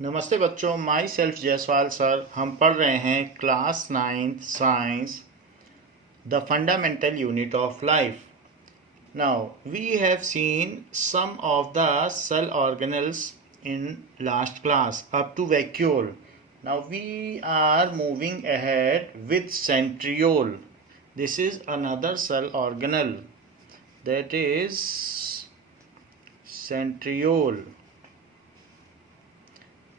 नमस्ते बच्चों, my self Jaiswal sir. हम पढ़ रहे हैं class 9th science, the fundamental unit of life. Now we have seen some of the cell organelles in last class up to vacuole. Now we are moving ahead with centriole. This is another cell organelle, that is centriole.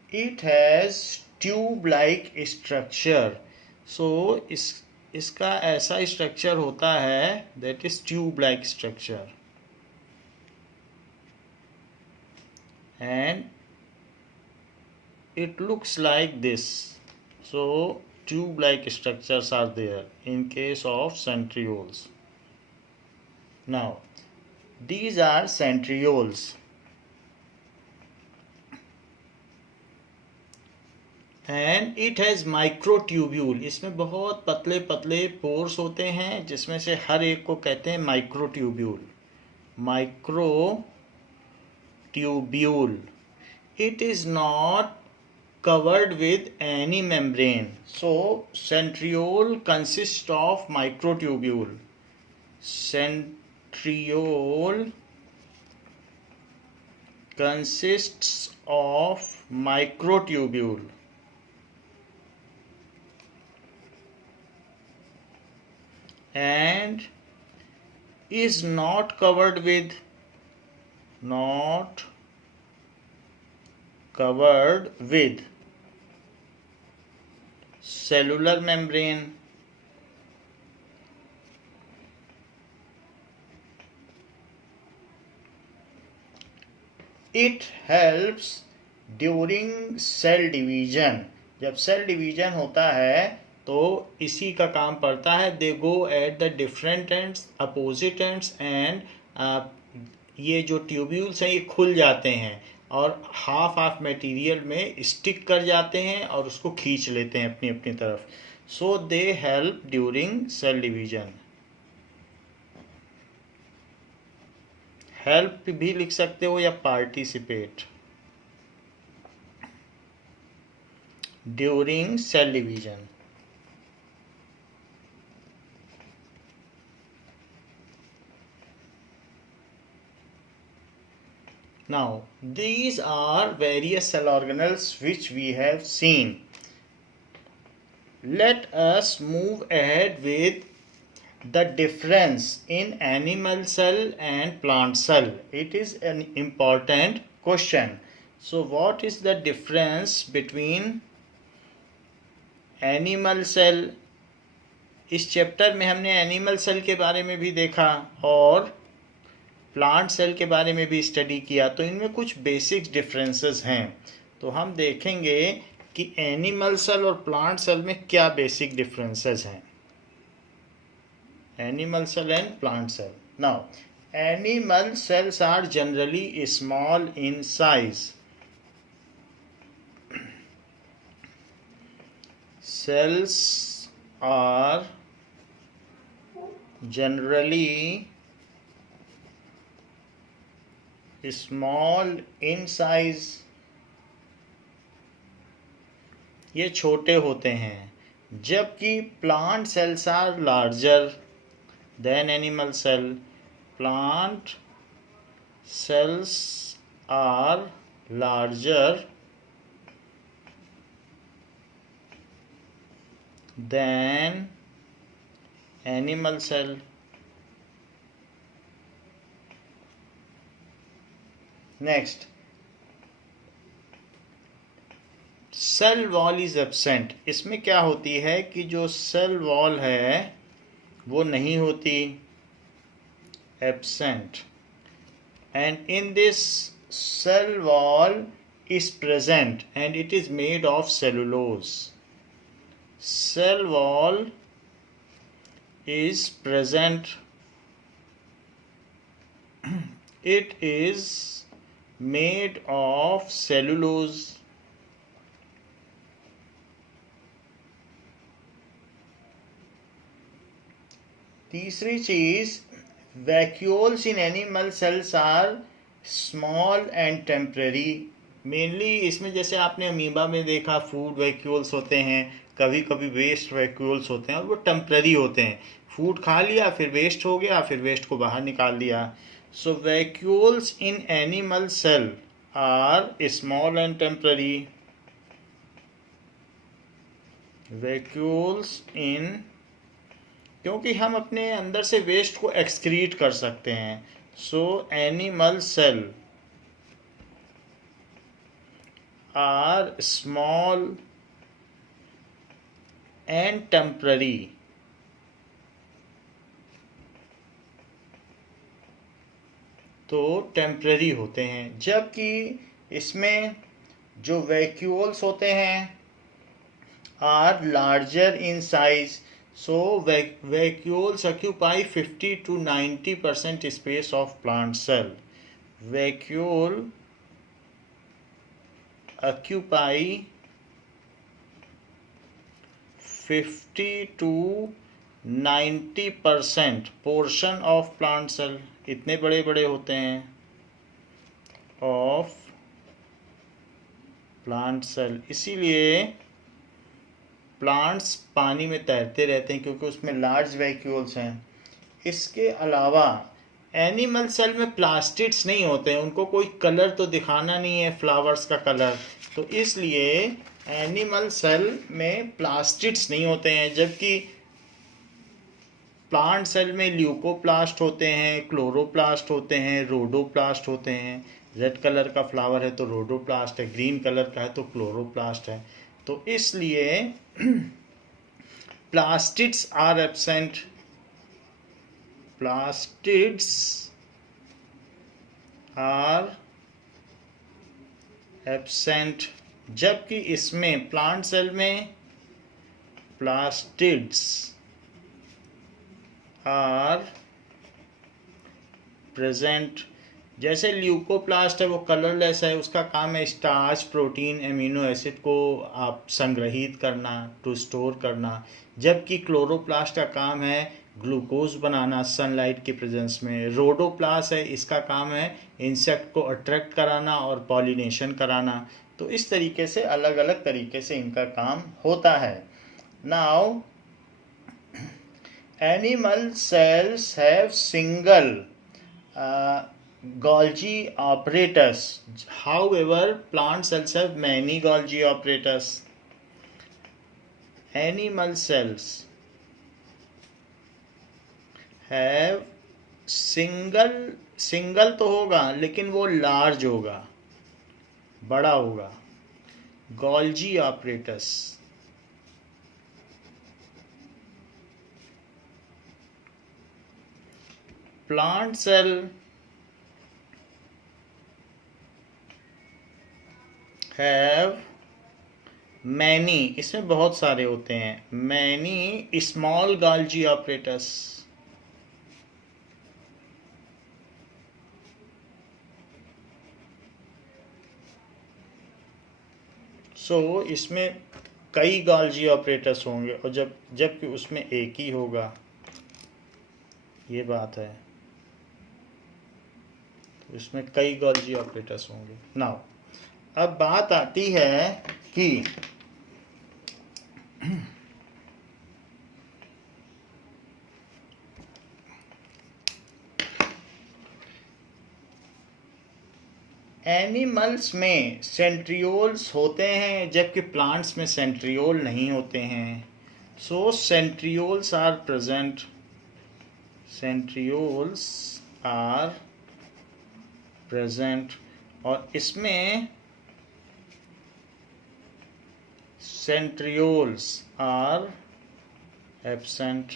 It has tube-like structure. So इसका ऐसा structure होता है, that is tube-like structure, and it looks like this. So tube-like structures are there in case of centrioles. Now these are centrioles. And it has microtubule. इसमें बहुत पतले पतले pores होते हैं, जिसमें से हर एक को कहते हैं microtubule. Microtubule. It is not covered with any membrane. So centriole consists of microtubule. Centriole consists of microtubule. And is not covered with cellular membrane. It helps during cell division. जब cell division होता है तो इसी का काम पड़ता है. They go at the different ends, opposite ends, and ये जो ट्यूब्यूल्स हैं ये खुल जाते हैं और हाफ मटेरियल में स्टिक कर जाते हैं और उसको खींच लेते हैं अपनी अपनी तरफ. So they help during cell division. Help भी लिख सकते हो या participate. During cell division. Now these are various cell organelles which we have seen. Let us move ahead with the difference in animal cell and plant cell. It is an important question. So what is the difference between animal cell? इस chapter में हमने animal cell के बारे में भी देखा और plant cell के बारे में भी स्टडी किया. तो इनमें कुछ बेसिक डिफरेंसेस हैं. तो हम देखेंगे कि एनिमल सेल और प्लांट सेल में क्या बेसिक डिफरेंसेस हैं. Animal cell and plant cell. Now animal cells are generally small in size. Cells are generally small in size. ये छोटे होते हैं. जबकि plant cells are larger than animal cell. Plant cells are larger than animal cell. Next, cell wall is absent. इसमें क्या होती है कि जो सेल वॉल है वो नहीं होती, absent. And in this cell wall is present and it is made of cellulose. Cell wall is present. It is made of cellulose. तीसरी चीज, vacuoles in animal cells are small and temporary, mainly इसमें जैसे आपने amoeba में देखा food vacuoles होते हैं, कभी कभी वेस्ट वैक्यूल्स होते हैं और वो टेम्पररी होते हैं। फूड खा लिया फिर वेस्ट हो गया, फिर वेस्ट को बाहर निकाल दिया। So vacuoles in animal cell are small and temporary. Vacuoles in, क्योंकि हम अपने अंदर से वेस्ट को एक्सक्रीट कर सकते हैं। So animal cell are small and temporary. तो टेम्पररी होते हैं, जबकि इसमें जो वैक्यूल्स होते हैं are larger in size. So vacuoles occupy 50 to 90% space of plant cell. Vacuole occupy 50 to 90% portion of plant cell। इतने बड़े बड़े होते हैं of plant cell। इसीलिए प्लांट्स पानी में तैरते रहते हैं क्योंकि उसमें लार्ज वैक्यूल्स हैं। इसके अलावा एनिमल सेल में प्लास्टिड्स नहीं होते हैं, उनको कोई कलर तो दिखाना नहीं है, फ्लावर्स का कलर, तो इसलिए एनिमल सेल में प्लास्टिड्स नहीं होते हैं। जबकि प्लांट सेल में ल्यूकोप्लास्ट होते हैं, क्लोरोप्लास्ट होते हैं, रोडोप्लास्ट होते हैं। रेड कलर का फ्लावर है तो रोडोप्लास्ट है, ग्रीन कलर का है तो क्लोरोप्लास्ट है। तो इसलिए plastids are absent. Plastids are absent, जबकि इसमें प्लांट सेल में प्लास्टिड्स आर प्रेजेंट। जैसे ल्यूकोप्लास्ट है वो कलरलेस है, उसका काम है स्टार्च, प्रोटीन, एमिनो एसिड को आप संग्रहित करना, टू स्टोर करना। जबकि क्लोरोप्लास्ट का काम है ग्लूकोज बनाना सनलाइट की प्रेजेंस में। रोडोप्लास्ट है, इसका काम है इंसेक्ट को अट्रैक्ट कराना और पॉलिनेशन कराना। तो इस तरीके से अलग अलग तरीके से इनका काम होता है। Now animal cells have single Golgi apparatus. However, plant cells have many Golgi apparatus. Animal cells have single तो होगा लेकिन वो लार्ज होगा, बड़ा होगा। Golgi apparatus। Plant cell have many, इसमें बहुत सारे होते हैं, many small Golgi apparatus। So इसमें कई Golgi apparatus होंगे और जबकि उसमें एक ही होगा, ये बात है। तो इसमें कई Golgi apparatus होंगे। नाउ अब बात आती है कि एनिमल्स में सेंट्रियोल्स होते हैं जबकि प्लांट्स में सेंट्रियोल नहीं होते हैं। So centrioles are present. Centrioles are present और इसमें centrioles are absent।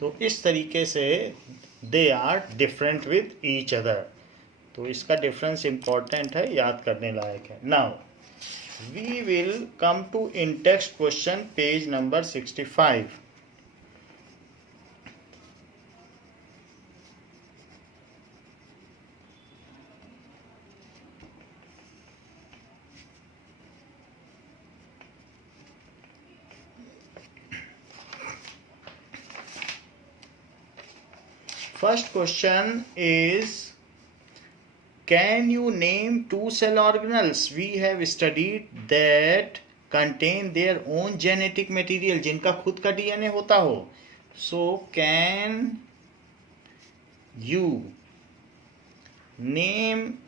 तो इस तरीके से they are different with each other. तो इसका डिफरेंस इंपॉर्टेंट है, याद करने लायक है। Now we will come to in text question page number 65। First question is Can you name two cell organelles? We have studied that contain their own genetic material, जिनका खुद का DNA होता हो. So can you name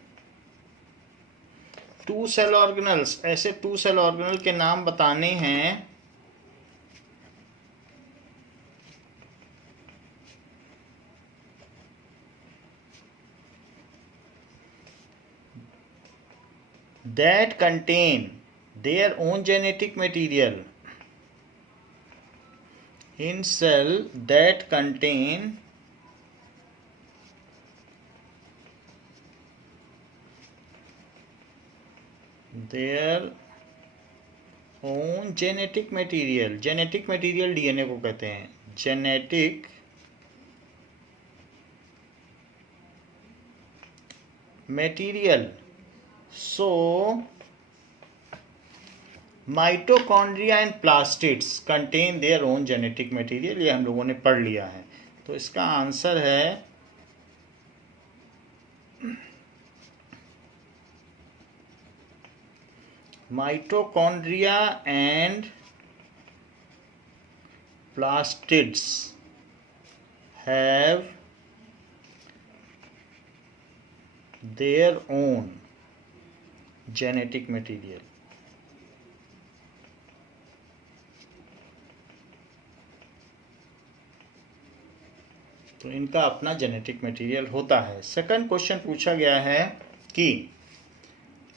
two cell organelles? ऐसे two cell organelle के नाम बताने हैं that contain their own genetic material in cell that contain their own genetic material. genetic material DNA को कहते हैं. genetic material. So mitochondria and plastids contain their own genetic material. ये हम लोगों ने पढ़ लिया है. तो इसका आंसर है mitochondria and plastids have their own genetic material. तो इनका अपना जेनेटिक मटेरियल होता है. सेकंड क्वेश्चन पूछा गया है कि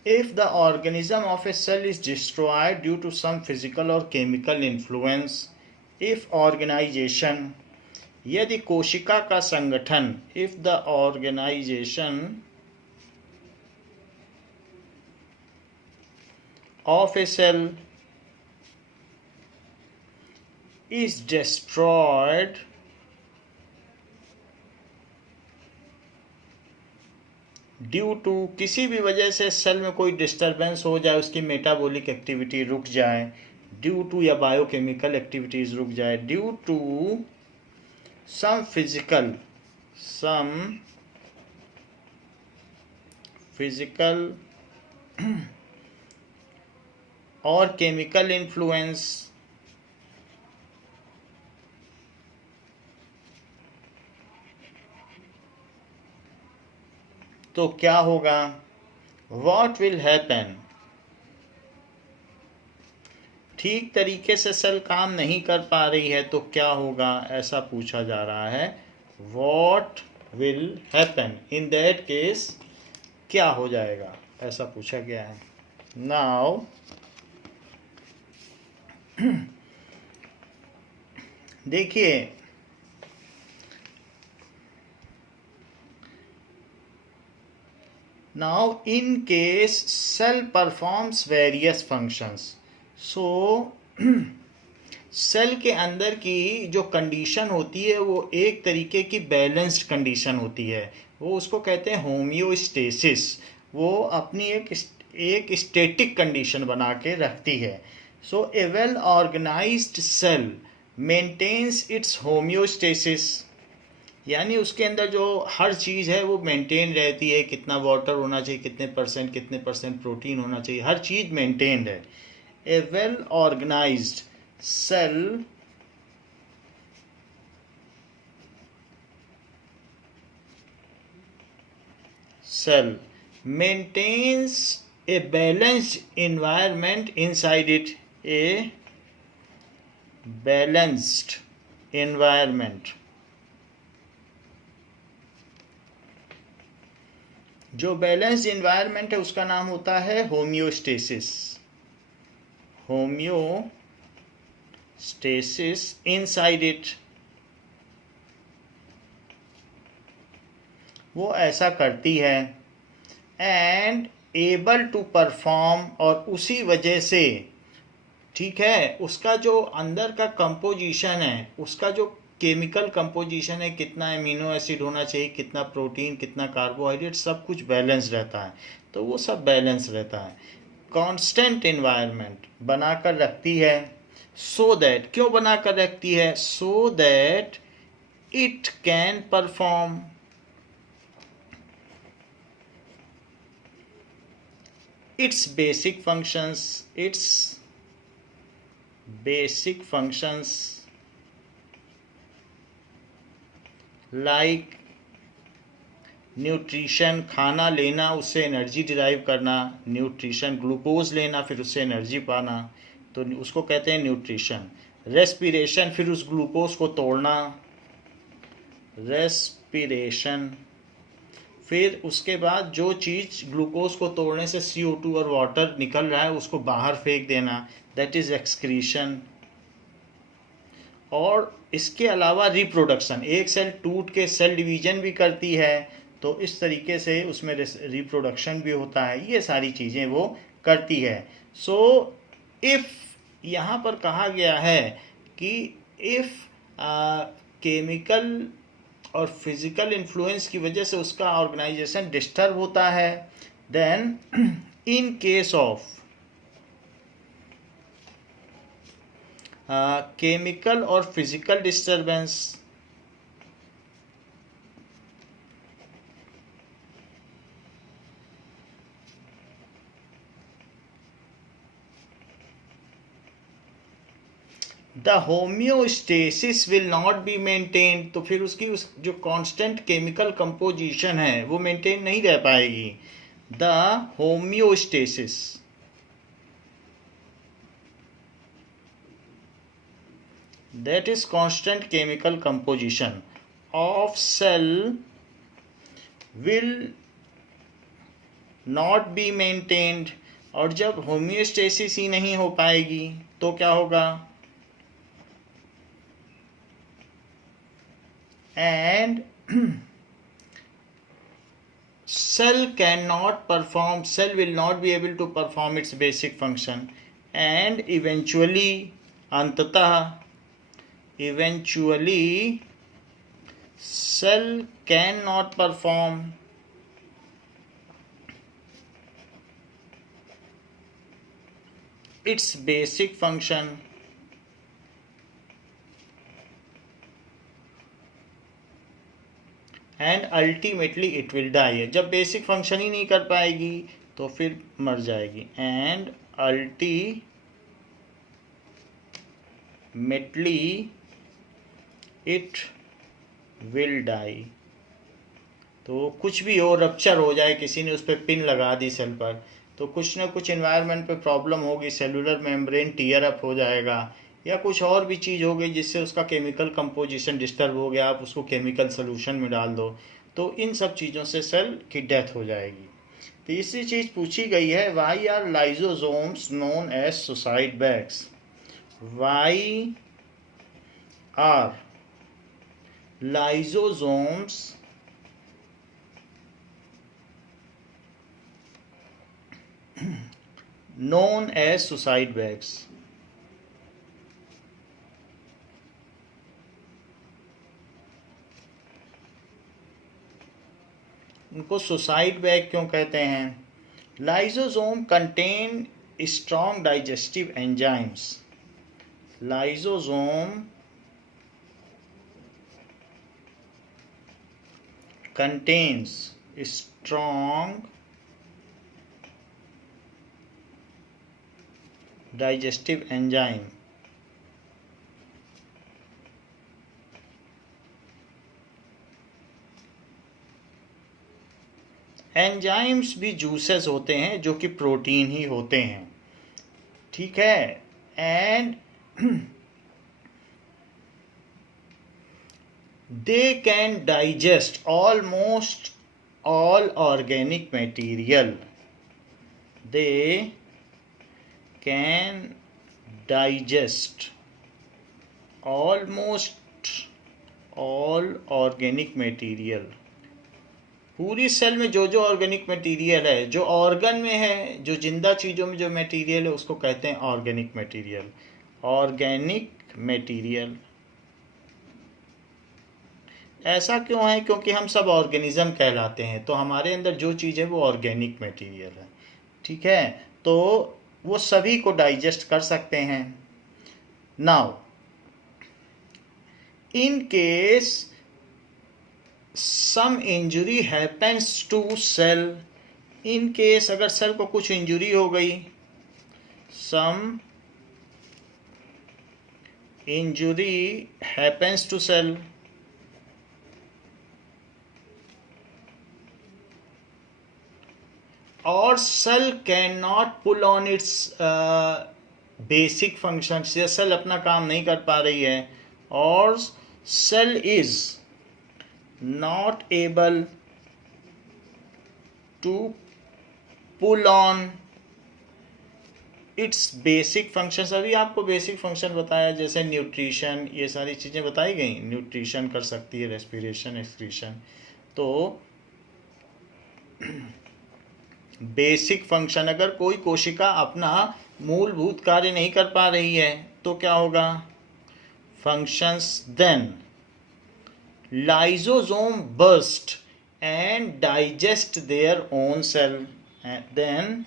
if the organism of a cell is destroyed due to some physical और केमिकल इन्फ्लुएंस, इफ ऑर्गेनाइजेशन, यदि कोशिका का संगठन, if the organisation of a cell is destroyed due to, किसी भी वजह से सेल में कोई डिस्टरबेंस हो जाए, उसकी मेटाबॉलिक एक्टिविटी रुक जाए, ड्यू टू, या बायोकेमिकल एक्टिविटीज रुक जाए, ड्यू टू सम फिजिकल और केमिकल इन्फ्लुएंस, तो क्या होगा? What will happen? ठीक तरीके से सेल काम नहीं कर पा रही है तो क्या होगा, ऐसा पूछा जा रहा है. What will happen? In that case क्या हो जाएगा, ऐसा पूछा गया है. Now देखिए, now in case cell performs various functions, so cell के अंदर की जो कंडीशन होती है वो एक तरीके की बैलेंस्ड कंडीशन होती है. वो उसको कहते हैं होम्योस्टेसिस. वो अपनी एक स्टैटिक कंडीशन बना के रखती है. So a well organized cell maintains its homeostasis, यानी उसके अंदर जो हर चीज़ है वो मेंटेन रहती है. कितना वाटर होना चाहिए, कितने परसेंट प्रोटीन होना चाहिए, हर चीज़ मेंटेन्ड है. A well organized cell maintains a balanced environment inside it. A balanced environment. जो बैलेंस्ड इन्वायरमेंट है उसका नाम होता है होम्योस्टेसिस. Homeostasis inside it. वो ऐसा करती है. एंड एबल टू परफॉर्म, और उसी वजह से, ठीक है, उसका जो अंदर का कंपोजिशन है, उसका जो केमिकल कंपोजिशन है, कितना एमिनो एसिड होना चाहिए, कितना प्रोटीन, कितना कार्बोहाइड्रेट, सब कुछ बैलेंस रहता है. तो वो सब बैलेंस रहता है. कांस्टेंट एनवायरनमेंट बनाकर रखती है. सो दैट, क्यों बनाकर रखती है? So that it can perform its basic functions like nutrition, खाना लेना, उससे एनर्जी डिराइव करना, न्यूट्रिशन ग्लूकोज लेना फिर उससे एनर्जी पाना, तो उसको कहते हैं न्यूट्रिशन। रेस्पिरेशन, फिर उस ग्लूकोज को तोड़ना, रेस्पिरेशन। फिर उसके बाद जो चीज़ ग्लूकोज को तोड़ने से CO2 और वाटर निकल रहा है उसको बाहर फेंक देना, दैट इज़ एक्सक्रीशन। और इसके अलावा रिप्रोडक्शन, एक सेल टूट के सेल डिवीजन भी करती है, तो इस तरीके से उसमें रिप्रोडक्शन भी होता है, ये सारी चीज़ें वो करती है। सो इफ़ यहाँ पर कहा गया है कि इफ़ केमिकल और फिज़िकल इन्फ्लुएंस की वजह से उसका ऑर्गेनाइजेशन डिस्टर्ब होता है, then in case of chemical और physical disturbance, the homeostasis will not be maintain, तो फिर उसकी जो कांस्टेंट केमिकल कंपोजिशन है वो मेंटेन नहीं रह पाएगी। The homeostasis, that is constant chemical composition of cell will not be maintained. और जब होम्योस्टेसिस ही नहीं हो पाएगी तो क्या होगा? And cell will not be able to perform its basic function, and eventually cell cannot perform its basic function, and ultimately it will die. जब basic function ही नहीं कर पाएगी तो फिर मर जाएगी, and ultimately it will die. तो कुछ भी हो, रप्चर हो जाए, किसी ने उस पर पिन लगा दी सेल पर, तो कुछ ना कुछ इन्वायरमेंट पे प्रॉब्लम होगी, सेलुलर मेम्ब्रेन टीयर अप हो जाएगा, या कुछ और भी चीज़ हो गई जिससे उसका केमिकल कंपोजिशन डिस्टर्ब हो गया, आप उसको केमिकल सोल्यूशन में डाल दो, तो इन सब चीज़ों से सेल की डेथ हो जाएगी। तीसरी चीज़ पूछी गई है, why are lysosomes known as suicide bags? वाई आर लाइजोसोम्स known as suicide bags? उनको सुसाइड बैग क्यों कहते हैं? Lysosome contain strong digestive enzymes. Lysosome contains strong digestive enzyme. Enzymes भी जूसेस होते हैं जो कि प्रोटीन ही होते हैं, ठीक है, and they can digest almost all organic material. They can digest almost all organic material. पूरी सेल में जो जो ऑर्गेनिक मटेरियल है, जो ऑर्गन में है, जो जिंदा चीज़ों में जो मटेरियल है, उसको कहते हैं ऑर्गेनिक मटेरियल। ऑर्गेनिक मटेरियल ऐसा क्यों है? क्योंकि हम सब ऑर्गेनिज्म कहलाते हैं, तो हमारे अंदर जो चीज़ है वो ऑर्गेनिक मटेरियल है, ठीक है, तो वो सभी को डाइजेस्ट कर सकते हैं। Now in case some injury happens to cell, in case अगर सेल को कुछ इंजरी हो गई, some injury happens to cell, और cell can not pull on its basic function, या सेल अपना काम नहीं कर पा रही है, और cell is not able to pull on its basic functions. अभी आपको बेसिक फंक्शन बताया, जैसे न्यूट्रिशन, ये सारी चीज़ें बताई गई। न्यूट्रिशन कर सकती है, रेस्पिरेशन, एक्सक्रीशन। तो बेसिक फंक्शन, अगर कोई कोशिका अपना मूलभूत कार्य नहीं कर पा रही है तो क्या होगा? Functions then lysosome burst and digest their own cell, then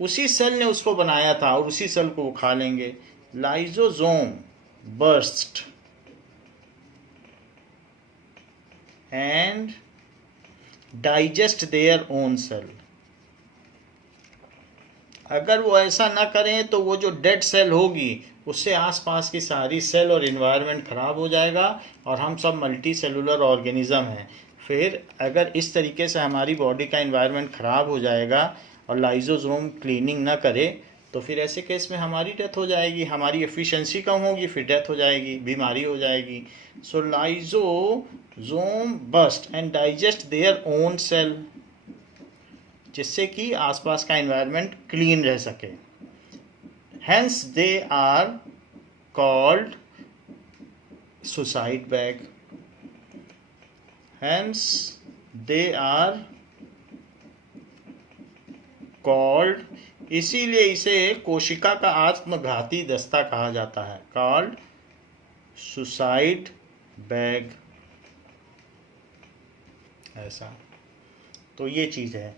उसी सेल ने उसको बनाया था और उसी सेल को वो खा लेंगे। Lysosome burst and digest their own cell. अगर वो ऐसा ना करें तो वो जो डेड सेल होगी उससे आसपास की सारी सेल और इन्वायरमेंट ख़राब हो जाएगा, और हम सब मल्टी सेलुलर ऑर्गेनिज्म हैं। फिर अगर इस तरीके से हमारी बॉडी का इन्वायरमेंट ख़राब हो जाएगा और लाइसोसोम क्लीनिंग ना करे तो फिर ऐसे केस में हमारी डेथ हो जाएगी, हमारी एफिशिएंसी कम होगी, फिर डेथ हो जाएगी, बीमारी हो जाएगी। So lysosome burst and digest their own cell, जिससे कि आसपास का एनवायरनमेंट क्लीन रह सके। Hence they are called suicide bag, hence they are called, इसीलिए इसे कोशिका का आत्मघाती दस्ता कहा जाता है, कॉल्ड सुसाइड बैग। ऐसा तो ये चीज़ है।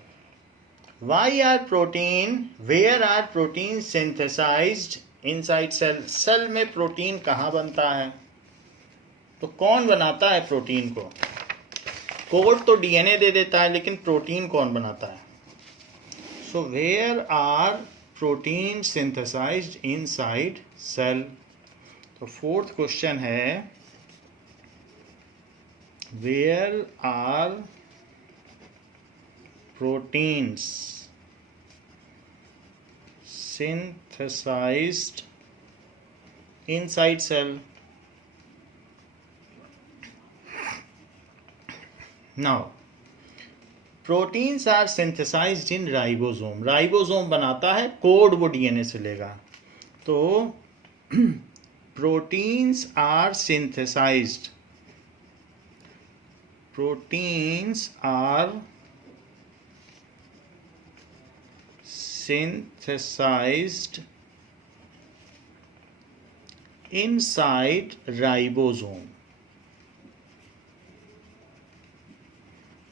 Why are protein? Where are proteins synthesized inside cell? Cell में प्रोटीन कहाँ बनता है? तो कौन बनाता है प्रोटीन को? कोड तो डीएनए दे देता है, लेकिन प्रोटीन कौन बनाता है? So where are proteins synthesized inside cell? तो फोर्थ क्वेश्चन है, where are proteins synthesized inside cell? Now proteins are synthesized in ribosome. Ribosome बनाता है, कोड वो डीएनए से लेगा। तो proteins are synthesized, proteins are synthesized inside ribosome.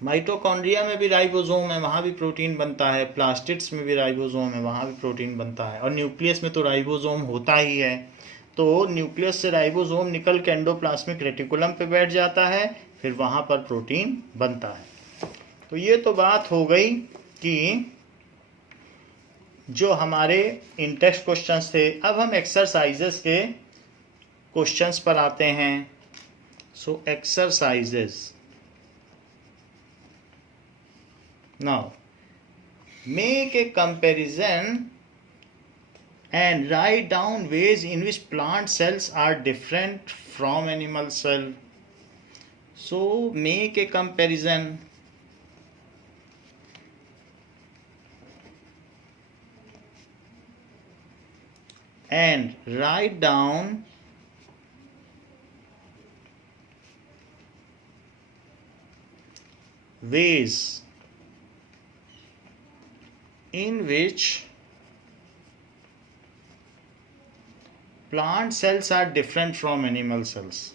Mitochondria में भी राइबोसोम है, वहाँ भी प्रोटीन बनता है। प्लास्टिड्स में भी राइबोसोम है, वहाँ भी प्रोटीन बनता है। और न्यूक्लियस में तो राइबोसोम होता ही है। तो न्यूक्लियस से राइबोसोम निकल के एंडोप्लाज्मिक रेटिकुलम पे बैठ जाता है, फिर वहाँ पर प्रोटीन बनता है। तो ये तो बात हो गई कि जो हमारे इन टेक्स्ट क्वेश्चंस थे। अब हम एक्सरसाइजेस के क्वेश्चंस पर आते हैं। सो exercises, now make a comparison and write down ways in which plant cells are different from animal cell. So make a comparison and write down ways in which plant cells are different from animal cells.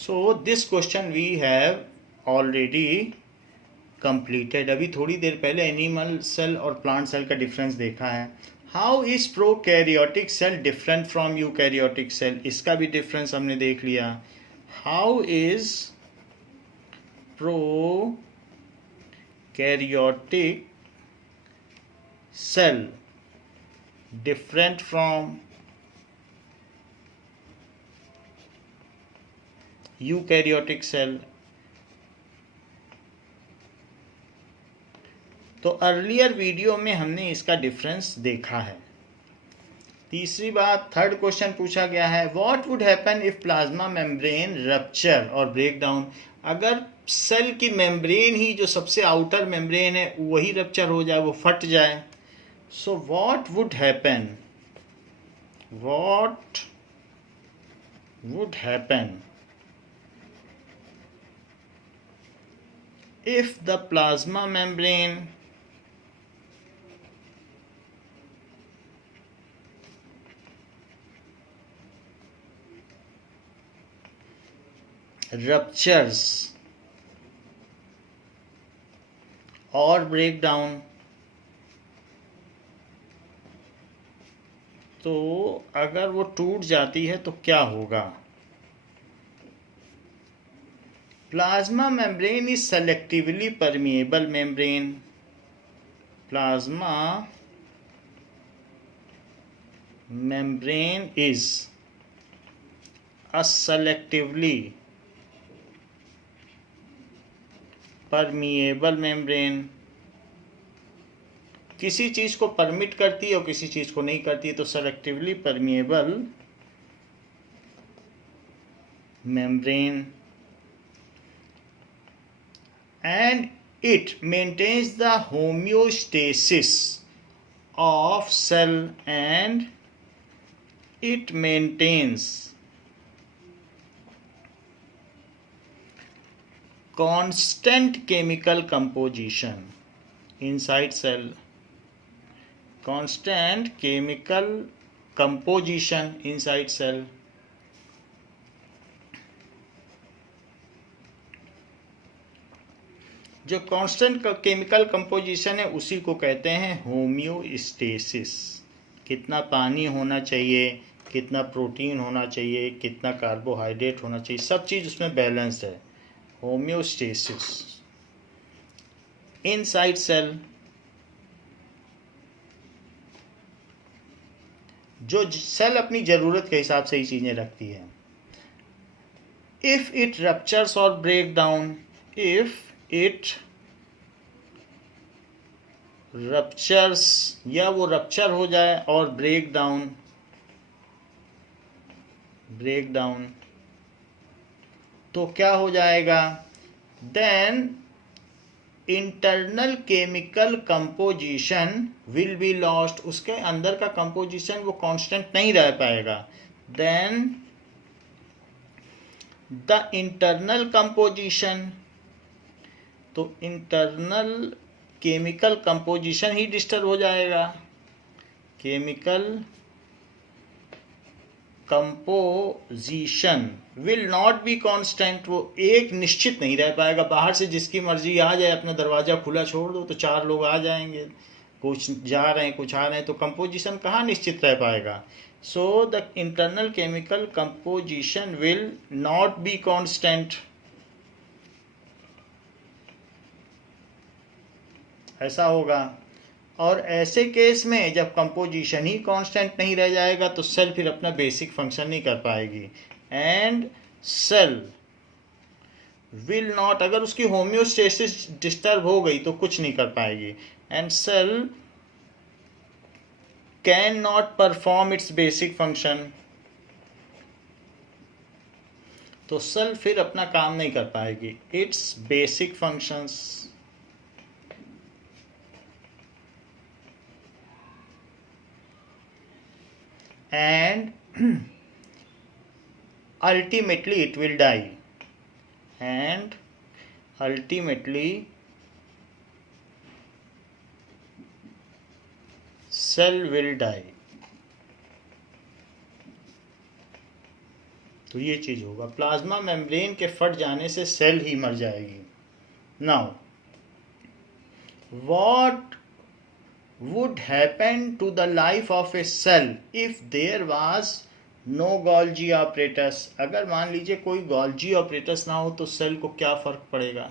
So this question we have already completed. अभी थोड़ी देर पहले animal cell और plant cell का difference देखा है. How is prokaryotic cell different from eukaryotic cell, इसका भी डिफरेंस हमने देख लिया. How is prokaryotic cell different from eukaryotic cell. तो अर्लियर वीडियो में हमने इसका डिफरेंस देखा है. तीसरी बात, थर्ड क्वेश्चन पूछा गया है, what would happen if plasma membrane rupture और ब्रेक डाउन. अगर सेल की मेम्ब्रेन ही, जो सबसे आउटर मेम्ब्रेन है, वही रप्चर हो जाए, वो फट जाए. So what would happen? What would happen if the plasma membrane ruptures or break down? तो अगर वो टूट जाती है तो क्या होगा. Plasma membrane is selectively permeable membrane. Plasma membrane is a selectively permeable membrane. किसी चीज को परमिट करती है और किसी चीज को नहीं करती है, तो selectively permeable membrane. And it maintains the homeostasis of cell and it maintains constant chemical composition inside cell. Constant chemical composition inside cell. जो कांस्टेंट केमिकल कंपोजिशन है उसी को कहते हैं होम्योस्टेसिस. कितना पानी होना चाहिए, कितना प्रोटीन होना चाहिए, कितना कार्बोहाइड्रेट होना चाहिए, सब चीज़ उसमें बैलेंस्ड है. Homeostasis inside cell. जो सेल अपनी ज़रूरत के हिसाब से ही चीज़ें रखती है. इफ़ इट रप्चर्स और break down, if it ruptures या वो रप्चर हो जाए और ब्रेक डाउन तो क्या हो जाएगा. Then internal chemical composition will be lost. उसके अंदर का कंपोजिशन वो कांस्टेंट नहीं रह पाएगा. देन द इंटरनल कंपोजिशन, तो इंटरनल केमिकल कंपोजिशन ही डिस्टर्ब हो जाएगा. Chemical composition will not be constant. वो एक निश्चित नहीं रह पाएगा. बाहर से जिसकी मर्जी आ जाए, अपना दरवाज़ा खुला छोड़ दो तो 4 लोग आ जाएंगे. कुछ जा रहे हैं, कुछ आ रहे हैं, तो कंपोजिशन कहाँ निश्चित रह पाएगा. So the internal chemical composition will not be constant. ऐसा होगा. और ऐसे केस में जब कंपोजिशन ही कांस्टेंट नहीं रह जाएगा तो सेल फिर अपना बेसिक फंक्शन नहीं कर पाएगी. एंड सेल विल नॉट, अगर उसकी होम्योस्टेसिस डिस्टर्ब हो गई तो कुछ नहीं कर पाएगी. And cell can not perform its basic function. तो सेल फिर अपना काम नहीं कर पाएगी, its basic functions. And ultimately it will die. And ultimately cell will die. तो ये चीज़ होगा, प्लाज्मा मेम्ब्रेन के फट जाने से सेल ही मर जाएगी। Now what would happen to the life of a cell if there was no Golgi apparatus? अगर मान लीजिए कोई Golgi apparatus ना हो तो सेल को क्या फर्क पड़ेगा?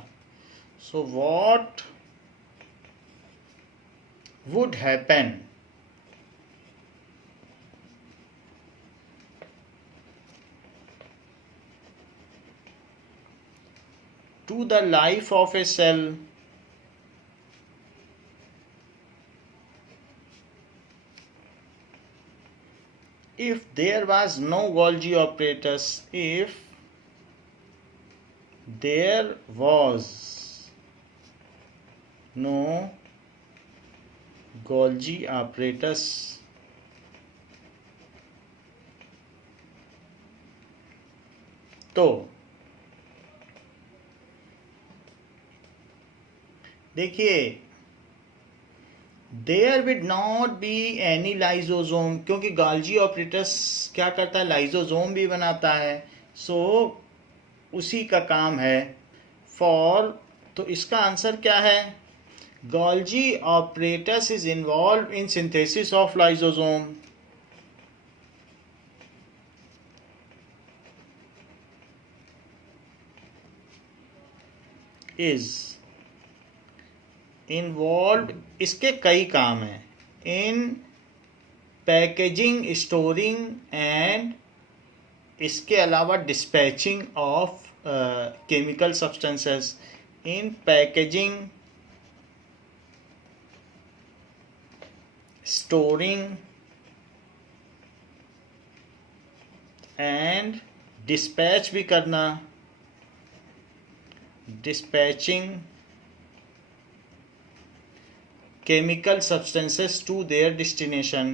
So what would happen to the life of a cell if there was no Golgi apparatus? If there was no Golgi apparatus, तो देखिए there would not be any lysosome, क्योंकि गाल्जी ऑपरेटस क्या करता है, लाइजोजोम भी बनाता है, सो उसी का काम है फॉर। तो इसका आंसर क्या है, गाल्जी apparatus is involve in synthesis of lysosome. Is involve, इसके कई काम हैं, इन पैकेजिंग, स्टोरिंग एंड इसके अलावा dispatching of chemical substances, in packaging, storing and dispatch भी करना, dispatching chemical substances to their destination.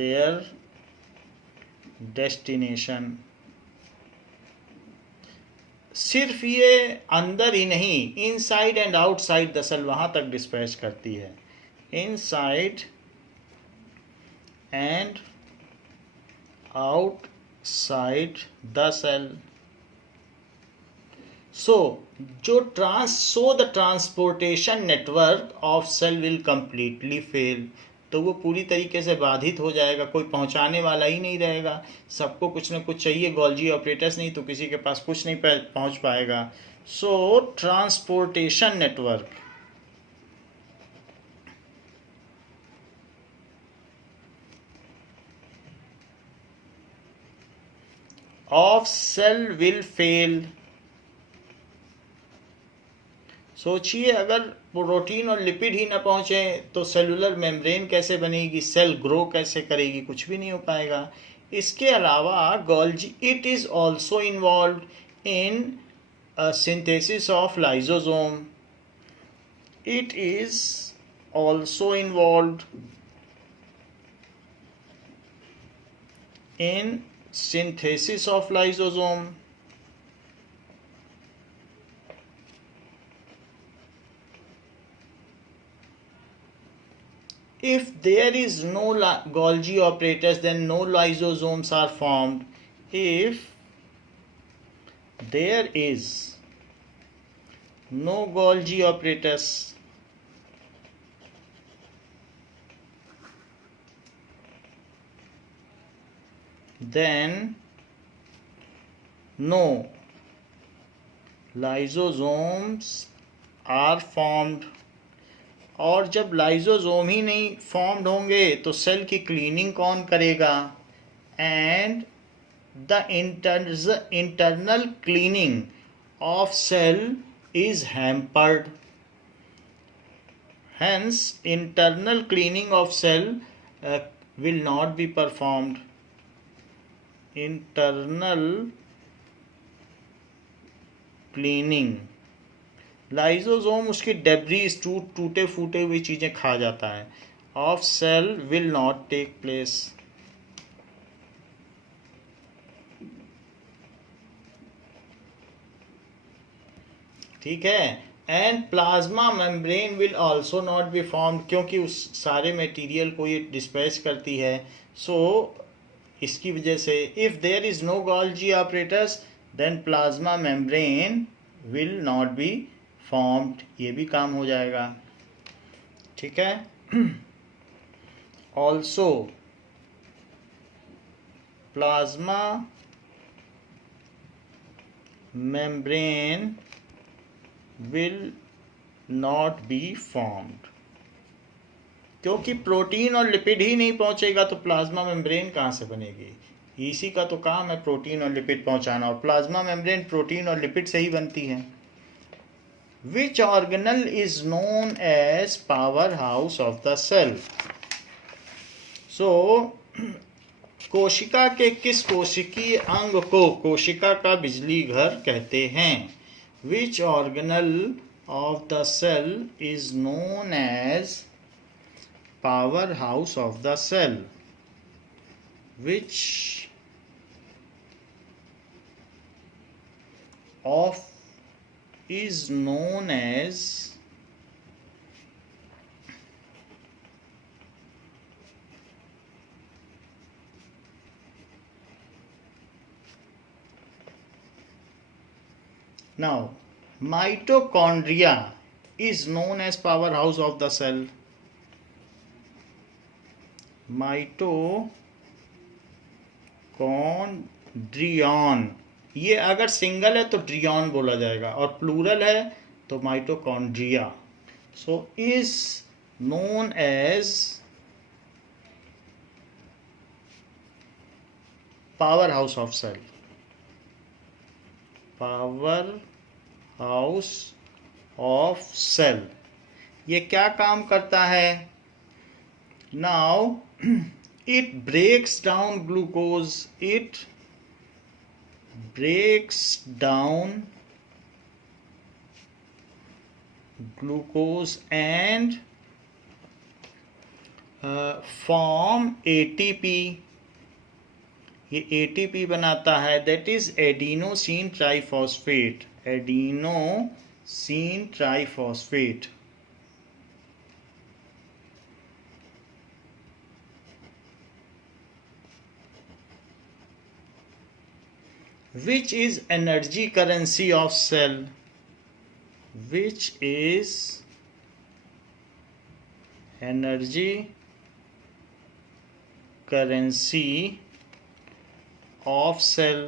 Their destination. सिर्फ ये अंदर ही नहीं, inside and outside the cell वहां तक डिस्पैच करती है, inside and outside the cell. So the transportation network of cell will completely fail. तो वो पूरी तरीके से बाधित हो जाएगा, कोई पहुंचाने वाला ही नहीं रहेगा, सबको कुछ ना कुछ चाहिए, गोल्जी ऑपरेटर्स नहीं तो किसी के पास कुछ नहीं पहुंच पाएगा। So transportation network of cell will fail. सोचिए अगर प्रोटीन और लिपिड ही ना पहुंचे तो सेलुलर मेम्ब्रेन कैसे बनेगी, सेल ग्रो कैसे करेगी, कुछ भी नहीं हो पाएगा। इसके अलावा Golgi it is also involve in synthesis of lysosome, it is also involve in synthesis of lysosome. If there is no Golgi apparatus, then no lysosomes are formed. If there is no Golgi apparatus, then no lysosomes are formed. और जब lysosome ही नहीं formed होंगे तो cell की cleaning कौन करेगा, and the internal cleaning of cell is hampered. Hence internal cleaning of cell will not be performed. Internal cleaning, lysosome उसकी debris, टूटे फूटे हुई चीज़ें खा जाता है, of cell will not take place. ठीक है, and plasma membrane will also not be formed, क्योंकि उस सारे मटेरियल को ये डिस्पर्स करती है. सो इसकी वजह से if there is no Golgi operators then plasma membrane will not be formed. ये भी काम हो जाएगा. ठीक है. Also plasma membrane will not be formed, क्योंकि प्रोटीन और लिपिड ही नहीं पहुंचेगा तो प्लाज्मा मेम्ब्रेन कहाँ से बनेगी. इसी का तो काम है प्रोटीन और लिपिड पहुंचाना, और प्लाज्मा मेम्ब्रेन प्रोटीन और लिपिड से ही बनती है. Which organelle is known as power house of the cell. So कोशिका के किस कोशिकीय अंग को कोशिका का बिजली घर कहते हैं. Which organelle of the cell is known as powerhouse of the cell. Which of is known as now mitochondria is known as powerhouse of the cell. Mitochondrion, ये अगर सिंगल है तो ड्रियन बोला जाएगा और प्लूरल है तो mitochondria. So is known as power house of cell. Power house of cell ये क्या काम करता है. Now it breaks down glucose. It breaks down glucose and form ATP. ये एटीपी बनाता है, that is adenosine triphosphate. Adenosine triphosphate. Which is energy currency of cell. Which is energy currency of cell.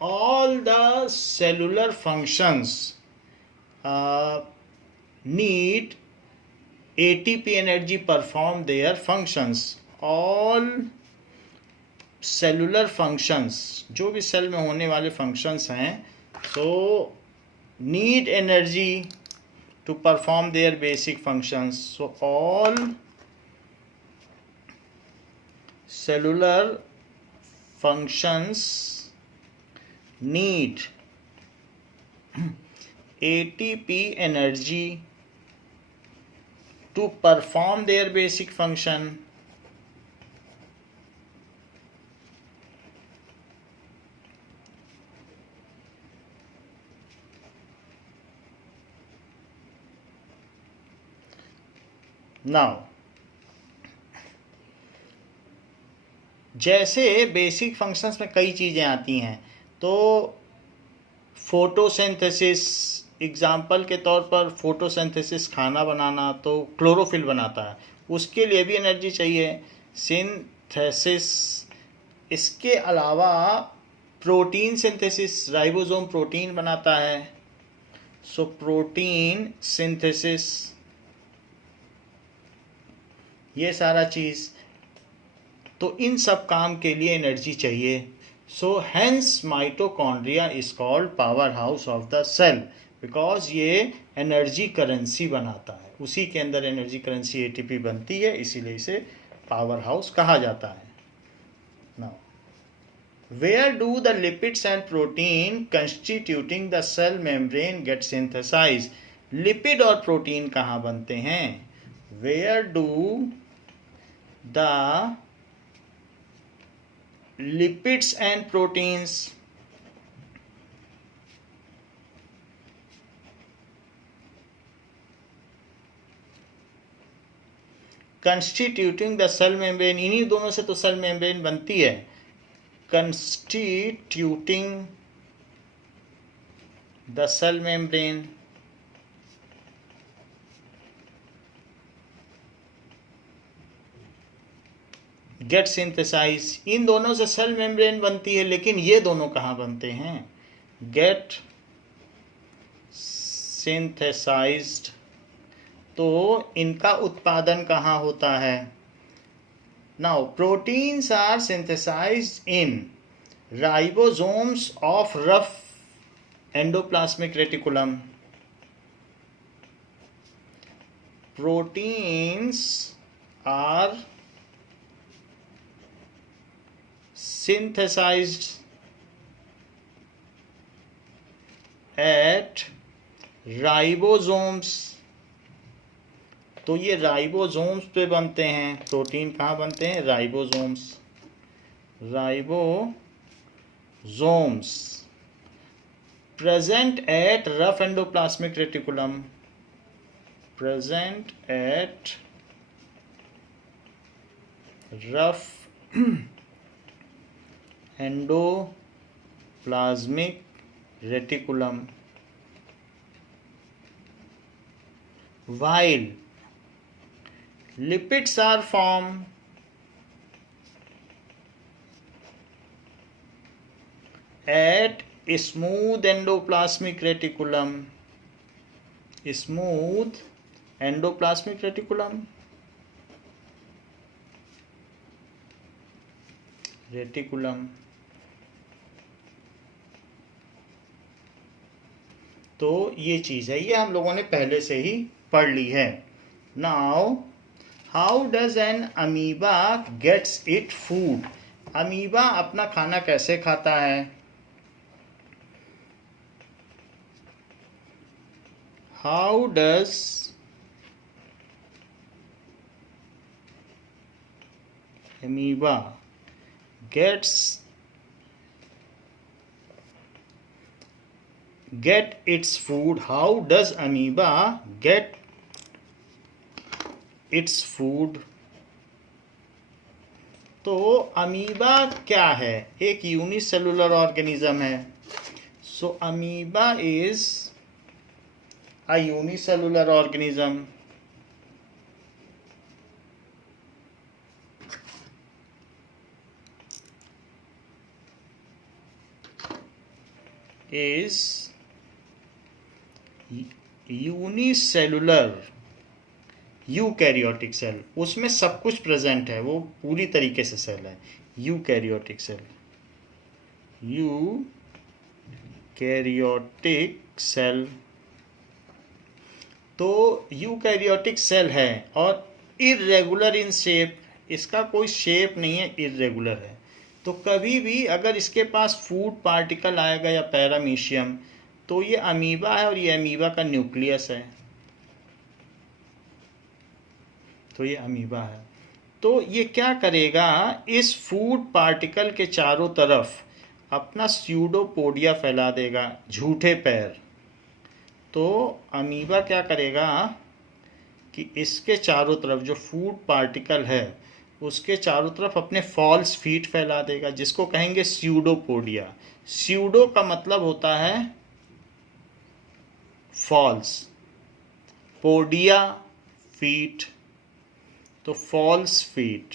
All the cellular functions need ATP energy perform their functions. All cellular functions, जो भी cell में होने वाले functions हैं, so need energy to perform their basic functions. So all cellular functions need ATP energy to perform their basic function. Now जैसे basic functions में कई चीज़ें आती हैं, तो फोटोसिंथेसिस, एग्जाम्पल के तौर पर फोटोसिंथेसिस खाना बनाना, तो क्लोरोफिल बनाता है, उसके लिए भी एनर्जी चाहिए. सिंथेसिस, इसके अलावा प्रोटीन सिंथेसिस, राइबोसोम प्रोटीन बनाता है, सो प्रोटीन सिंथेसिस, ये सारा चीज़, तो इन सब काम के लिए एनर्जी चाहिए. So hence mitochondria is called power house of the cell, because ये एनर्जी करेंसी बनाता है, उसी के अंदर एनर्जी करेंसी एटीपी बनती है, इसीलिए इसे पावर हाउस कहा जाता है. Now where do the lipids and protein constituting the cell membrane get synthesise. Lipid और प्रोटीन कहाँ बनते हैं. Where do the lipids and proteins constituting the cell membrane, इन्हीं दोनों से तो सेल मेम्ब्रेन बनती है। Constituting the cell membrane, get synthesise, इन दोनों से सेल मेम्ब्रेन बनती है, लेकिन ये दोनों कहाँ बनते हैं? गेट सिंथेसाइज्ड, तो इनका उत्पादन कहाँ होता है? Now proteins are synthesised in ribosomes of rough endoplasmic reticulum. Proteins are synthesized at ribosomes, तो ये राइबोसोम्स पे बनते हैं। प्रोटीन कहाँ बनते हैं? Ribosomes. Ribosomes present at rough endoplasmic reticulum, present at rough endoplasmic reticulum, while lipids are formed at smooth endoplasmic reticulum, smooth endoplasmic reticulum, reticulum. तो ये चीज़ है, ये हम लोगों ने पहले से ही पढ़ ली है। Now how does an amoeba gets it food, amoeba अपना खाना कैसे खाता है? How does amoeba get its food, how does amoeba get its food? तो अमीबा क्या है? एक यूनिसेलुलर ऑर्गेनिज्म है। So amoeba is a unicellular organism. is unicellular eukaryotic cell, उसमें सब कुछ प्रेजेंट है, वो पूरी तरीके से सेल है। यूकैरियोटिक सेल, यूकैरियोटिक सेल, तो यूकैरियोटिक सेल है और इर्रेगुलर इन शेप, इसका कोई शेप नहीं है, इर्रेगुलर है। तो कभी भी अगर इसके पास फूड पार्टिकल आएगा या पैरामीशियम, तो ये अमीबा है और ये अमीबा का न्यूक्लियस है, तो ये अमीबा है। तो ये क्या करेगा? इस फूड पार्टिकल के चारों तरफ अपना स्यूडोपोडिया फैला देगा, झूठे पैर। तो अमीबा क्या करेगा कि इसके चारों तरफ जो फूड पार्टिकल है उसके चारों तरफ अपने फॉल्स फीट फैला देगा, जिसको कहेंगे स्यूडोपोडिया। स्यूडो का मतलब होता है फॉल्स, पोडिया फीट, तो फॉल्स फीट,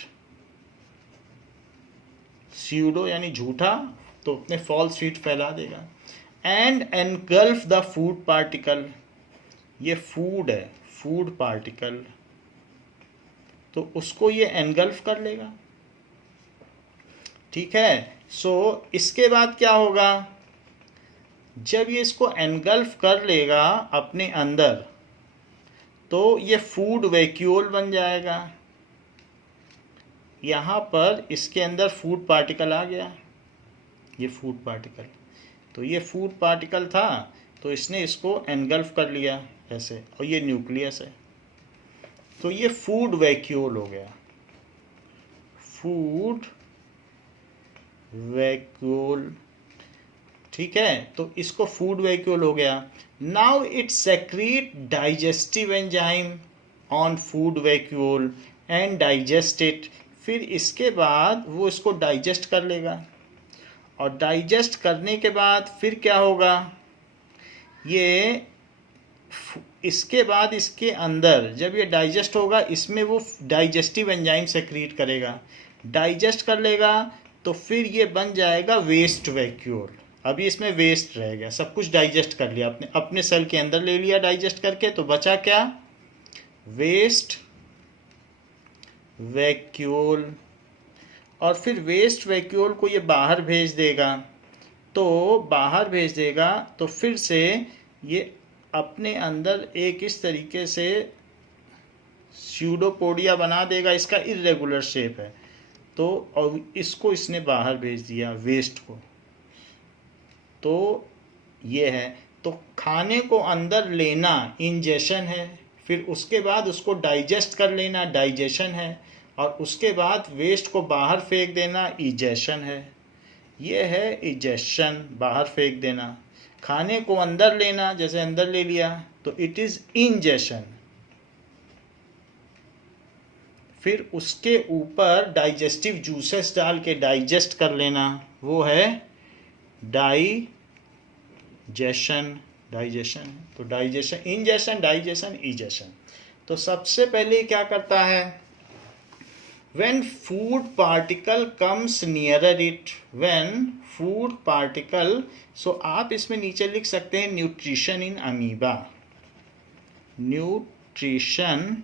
स्यूडो यानी झूठा, तो अपने फॉल्स फीट फैला देगा। And engulf the food particle, ये फूड है, फूड पार्टिकल, तो उसको ये एनगल्फ कर लेगा। ठीक है। सो इसके बाद क्या होगा? जब ये इसको एनगल्फ कर लेगा अपने अंदर, तो ये फूड वैक्यूल बन जाएगा। यहाँ पर इसके अंदर फूड पार्टिकल आ गया, ये फूड पार्टिकल, तो ये फूड पार्टिकल था, तो इसने इसको एनगल्फ कर लिया ऐसे, और ये न्यूक्लियस है, तो ये फूड वैक्यूल हो गया, फूड वैक्यूल। ठीक है, तो इसको फूड वैक्यूल हो गया। Now it secrete digestive enzyme on food vacuole and digest it. फिर इसके बाद वो इसको डाइजेस्ट कर लेगा, और डाइजेस्ट करने के बाद फिर क्या होगा, ये इसके बाद इसके अंदर जब ये डाइजेस्ट होगा, इसमें वो डाइजेस्टिव एंजाइम सेक्रीट करेगा, डाइजेस्ट कर लेगा, तो फिर ये बन जाएगा वेस्ट वैक्यूल। अभी इसमें वेस्ट रह गया, सब कुछ डाइजेस्ट कर लिया अपने अपने सेल के अंदर ले लिया डाइजेस्ट करके, तो बचा क्या, वेस्ट वैक्यूल। और फिर वेस्ट वैक्यूल को ये बाहर भेज देगा, तो बाहर भेज देगा तो फिर से ये अपने अंदर एक इस तरीके से स्यूडोपोडिया बना देगा, इसका इर्रेगुलर शेप है, तो और इसको इसने बाहर भेज दिया वेस्ट को। तो ये है, तो खाने को अंदर लेना इंजेशन है, फिर उसके बाद उसको डाइजेस्ट कर लेना डाइजेशन है, और उसके बाद वेस्ट को बाहर फेंक देना इजेशन है। ये है इजेशन, बाहर फेंक देना। खाने को अंदर लेना, जैसे अंदर ले लिया तो इट इज इंजेशन। फिर उसके ऊपर डाइजेस्टिव जूसेस डाल के डाइजेस्ट कर लेना, वो है डाइजेशन। डाइजेशन, तो डाइजेशन, इंजेशन, डाइजेशन, इजेशन। तो सबसे पहले क्या करता है, when food particle comes nearer it, when food particle, so आप इसमें नीचे लिख सकते हैं nutrition in amoeba, nutrition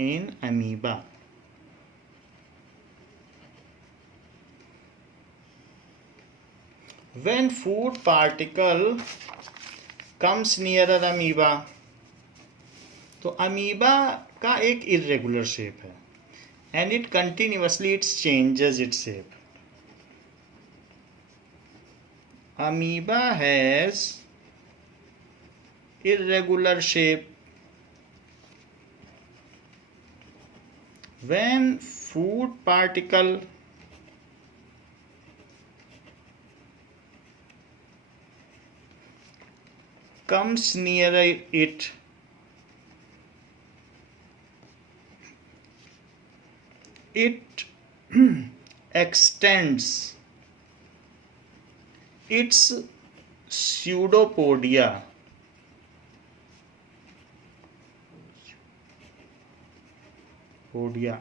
in amoeba. when food particle comes nearer amoeba, तो अमीबा का एक इर्रेगुलर शेप है, and it continuously it changes its shape. Amoeba has irregular shape. When food particle comes near it, it extends its pseudopodia,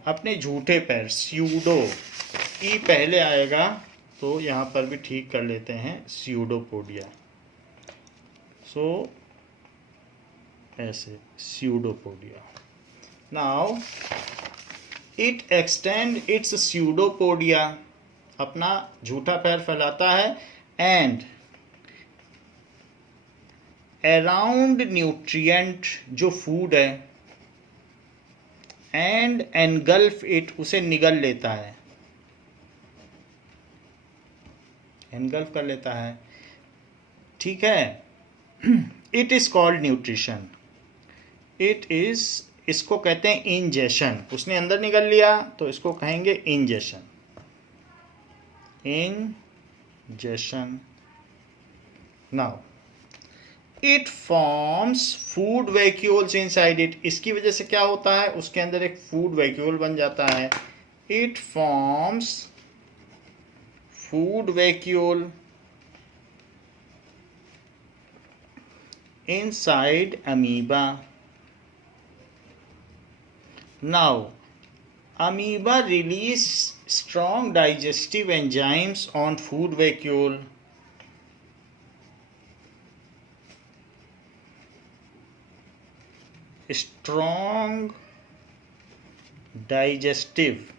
अपने झूठे पैर, pseudo, ई पहले आएगा तो यहाँ पर भी ठीक कर लेते हैं, स्यूडोपोडिया। सो ऐसे pseudopodia. Now it extend it's pseudopodia, अपना झूठा पैर फैलाता है, एंड अराउंड न्यूट्रिएंट जो फूड है, एंड एनगल्फ इट, उसे निगल लेता है, एनगल्फ कर लेता है, ठीक है। It is called nutrition, it is, इसको कहते हैं इंजेशन। उसने अंदर निगल लिया तो इसको कहेंगे ingestion, ingestion. Now it forms food vacuoles inside it, इसकी वजह से क्या होता है, उसके अंदर एक फूड वैक्यूल बन जाता है। It forms food vacuole inside amoeba. Now amoeba release strong digestive enzymes on food vacuole. Strong digestive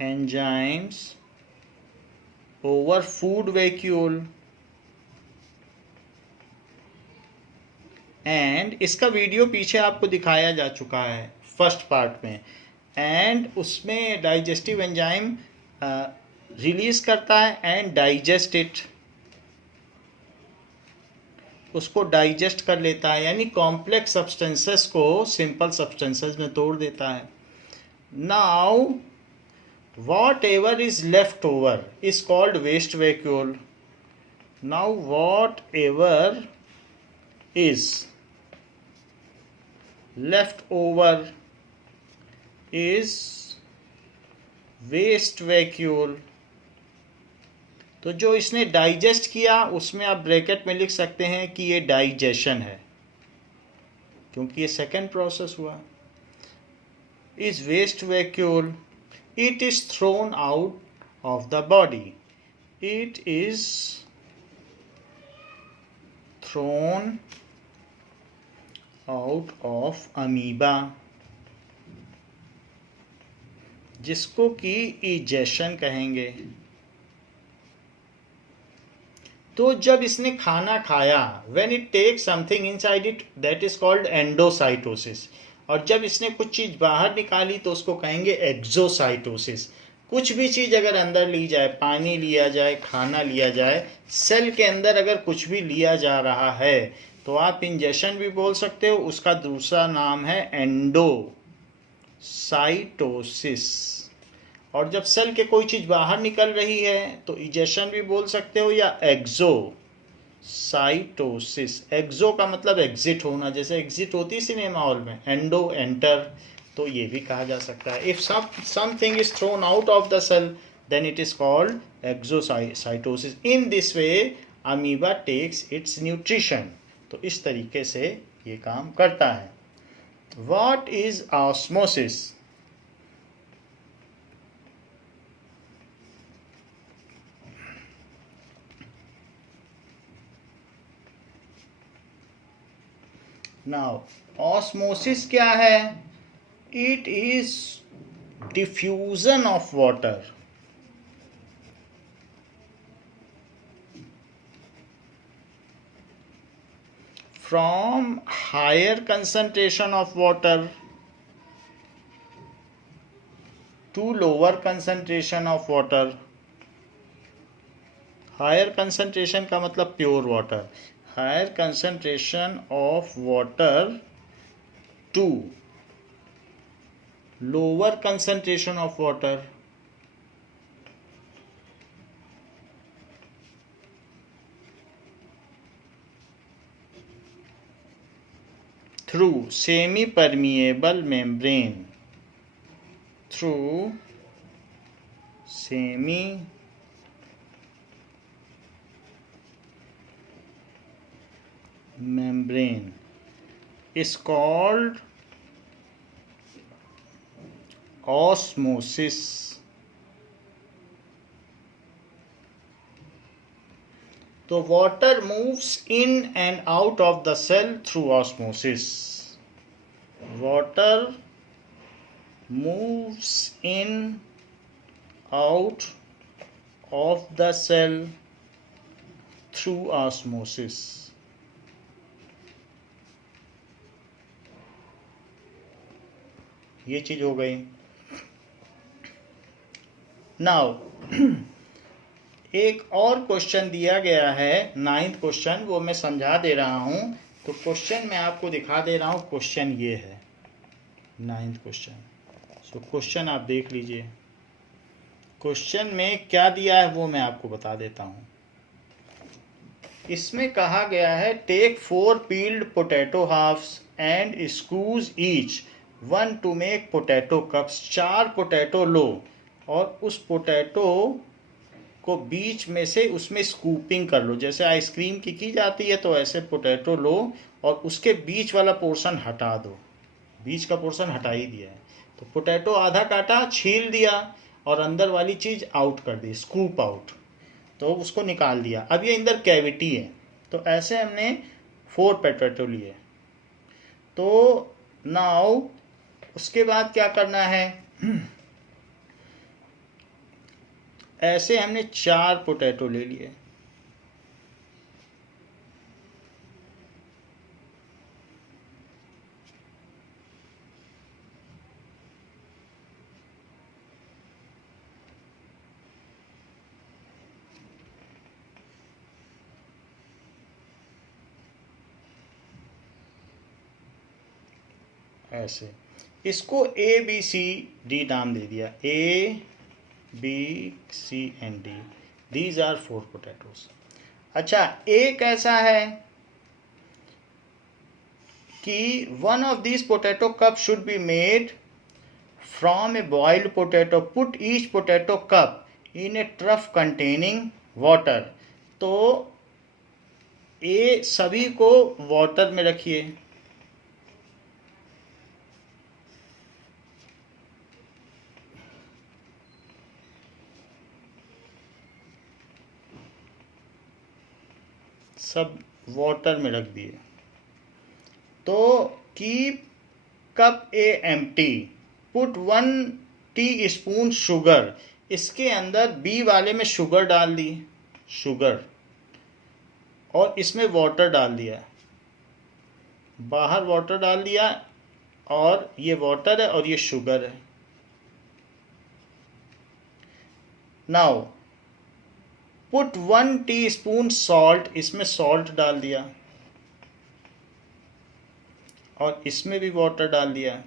enzymes over food vacuole, and इसका वीडियो पीछे आपको दिखाया जा चुका है फर्स्ट पार्ट में, एंड उसमें डाइजेस्टिव एंजाइम रिलीज करता है एंड डाइजेस्ट इट, उसको डाइजेस्ट कर लेता है, यानी कॉम्प्लेक्स सब्सटेंसेस को सिंपल सब्सटेंसेस में तोड़ देता है। Now whatever is left over is called waste vacuole. Now whatever is left over is waste vacuole। तो जो इसने डाइजेस्ट किया उसमें आप ब्रैकेट में लिख सकते हैं कि ये डाइजेशन है, क्योंकि ये सेकेंड प्रोसेस हुआ। Is waste vacuole, it is thrown out of the body, it is thrown out of amoeba, जिसको कि इजेशन कहेंगे। तो जब इसने खाना खाया, when it take something inside it, that is called endocytosis. और जब इसने कुछ चीज बाहर निकाली तो उसको कहेंगे एक्सोसाइटोसिस। कुछ भी चीज अगर अंदर ली जाए, पानी लिया जाए, खाना लिया जाए, सेल के अंदर अगर कुछ भी लिया जा रहा है तो आप इंजेक्शन भी बोल सकते हो, उसका दूसरा नाम है एंडोसाइटोसिस। और जब सेल के कोई चीज बाहर निकल रही है तो इजेशन भी बोल सकते हो या एक्सोसाइटोसिस। एक्सो का मतलब एग्जिट होना, जैसे एग्जिट होती है सिनेमा हॉल में, एंडो एंटर, तो ये भी कहा जा सकता है। If something is thrown out of the cell then it is called exocytosis. In this way amoeba takes its nutrition. तो इस तरीके से ये काम करता है। What is osmosis? Now osmosis क्या है? It is diffusion of water from higher concentration of water to lower concentration of water। higher concentration का मतलब pure water, higher concentration of water to lower concentration of water through semi-permeable membrane, through semi-membrane is called osmosis। तो water moves in and out of the cell through osmosis. Water moves in out of the cell through osmosis. ये चीज हो गई। Now एक और question दिया गया है, 9th क्वेश्चन, वो मैं समझा दे रहा हूं। तो क्वेश्चन मैं आपको दिखा दे रहा हूं। क्वेश्चन ये है 9th क्वेश्चन। सो क्वेश्चन आप देख लीजिए। क्वेश्चन में क्या दिया है वो मैं आपको बता देता हूं। इसमें कहा गया है take 4 peeled potato halves and squeeze each 1 to make potato cups. 4 potato लो और उस पोटैटो को बीच में से उसमें स्कूपिंग कर लो, जैसे आइसक्रीम की जाती है। तो ऐसे पोटैटो लो और उसके बीच वाला पोर्शन हटा दो। बीच का पोर्शन हटा ही दिया है तो पोटैटो आधा काटा, छील दिया और अंदर वाली चीज आउट कर दी, स्कूप आउट, तो उसको निकाल दिया। अब ये अंदर कैविटी है। तो ऐसे हमने 4 पोटैटो लिए। तो नाउ उसके बाद क्या करना है? ऐसे हमने 4 पोटैटो ले लिए। ऐसे इसको ABCD नाम दे दिया, ABCD। These are 4 potatoes. अच्छा, ए कैसा है? कि one of these potato cup should be made from a boiled potato. Put each potato cup in a trough containing water. तो ये सभी को वाटर में रखिए. सब वाटर में रख दिए. तो कीप कप ए एम्प्टी. Put 1 teaspoon sugar. इसके अंदर बी वाले में शुगर डाल दी, शुगर, और इसमें वाटर डाल दिया. बाहर वाटर डाल दिया और ये वाटर है और ये शुगर है. Now put 1 teaspoon salt. इसमें सॉल्ट डाल दिया और इसमें भी वाटर डाल दिया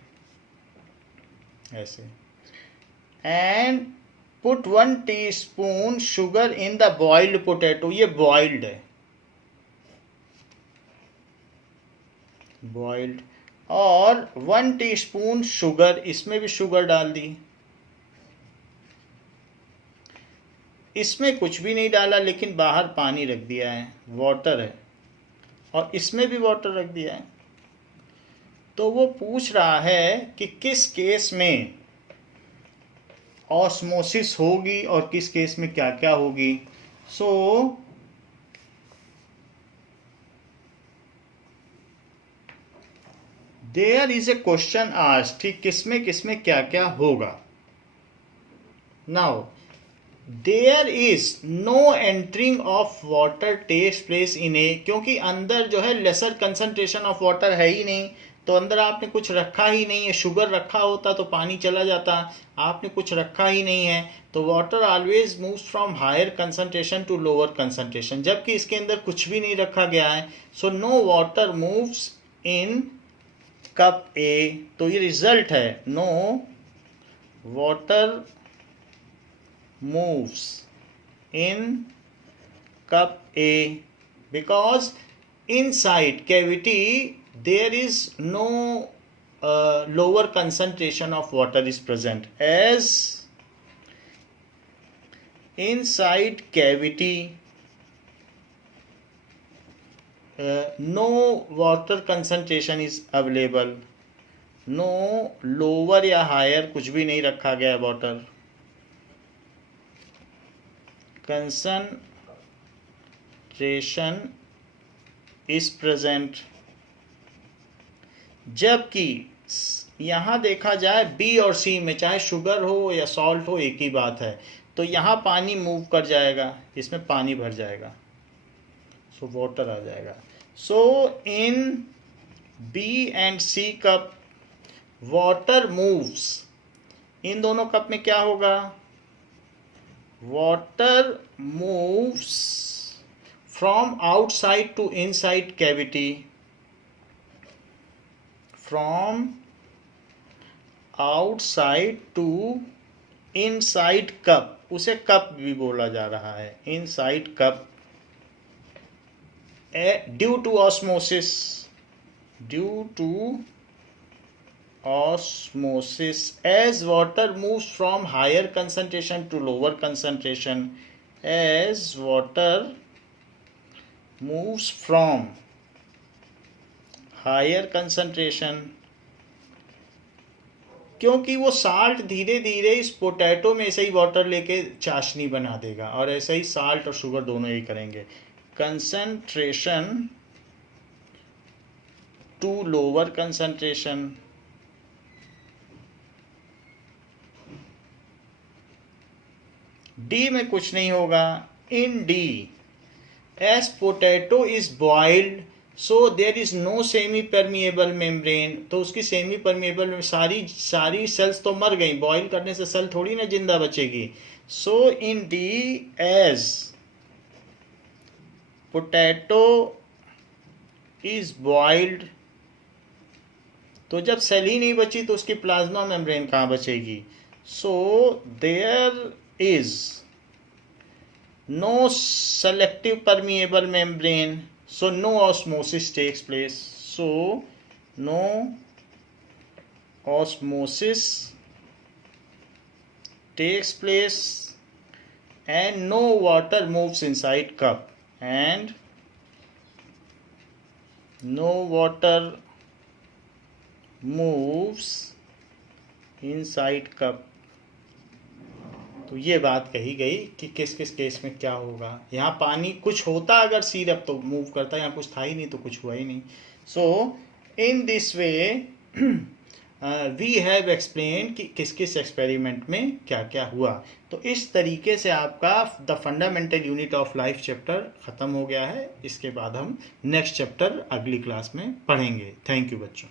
ऐसे. And put 1 teaspoon sugar in the boiled potato. ये बॉइल्ड है, बॉइल्ड. और 1 टीस्पून शुगर, इसमें भी शुगर डाल दी. इसमें कुछ भी नहीं डाला लेकिन बाहर पानी रख दिया है, वाटर है, और इसमें भी वाटर रख दिया है. तो वो पूछ रहा है कि किस केस में ऑस्मोसिस होगी और किस केस में क्या क्या होगी. So there is a question asked कि किसमें क्या क्या होगा. Now there is no entering of water takes place in A. क्योंकि अंदर जो है लेसर कंसंट्रेशन ऑफ वाटर है ही नहीं, तो अंदर आपने कुछ रखा ही नहीं है. शुगर रखा होता तो पानी चला जाता, आपने कुछ रखा ही नहीं है. तो water always moves from higher concentration to lower concentration, जबकि इसके अंदर कुछ भी नहीं रखा गया है. So no water moves in cup A. तो ये रिजल्ट है, no water moves in cup A because inside cavity there is no lower concentration of water is present. As inside cavity no water concentration is available, no lower या higher कुछ भी नहीं रखा गया है water. concentration is present. जबकि यहाँ देखा जाए बी और सी में चाहे शुगर हो या सॉल्ट हो एक ही बात है. तो यहाँ पानी मूव कर जाएगा, इसमें पानी भर जाएगा, सो वाटर आ जाएगा. So in B and C cup water moves. इन दोनों कप में क्या होगा, water moves from outside to inside cavity. From outside to inside cup. उसे कप भी बोला जा रहा है, inside cup. Due to osmosis. Due to osmosis, as water moves from higher concentration to lower concentration. As water moves from higher concentration, क्योंकि वो salt धीरे धीरे इस पोटैटो में ऐसे ही वाटर लेके चाशनी बना देगा, और ऐसे ही साल्ट और शुगर दोनों ही करेंगे. Concentration to lower concentration. D में कुछ नहीं होगा. In D as potato is boiled so there is no semi permeable membrane. तो उसकी सेमी परमिएबल में सारी सेल्स तो मर गई, बॉइल करने से सेल थोड़ी ना जिंदा बचेगी. So in D as potato is boiled, तो जब सेल ही नहीं बची तो उसकी प्लाज्मा मेम्ब्रेन कहाँ बचेगी. So there is no selective permeable membrane, so no osmosis takes place. So no osmosis takes place and no water moves inside cup, and no water moves inside cup। तो ये बात कही गई कि किस किस केस में क्या होगा। यहाँ पानी कुछ होता अगर सिरप तो मूव करता, यहाँ कुछ था ही नहीं तो कुछ हुआ ही नहीं। So in this way we have explain कि किस किस एक्सपेरिमेंट में क्या क्या हुआ। तो इस तरीके से आपका the fundamental unit of life chapter ख़त्म हो गया है। इसके बाद हम नेक्स्ट चैप्टर अगली क्लास में पढ़ेंगे। थैंक यू बच्चों।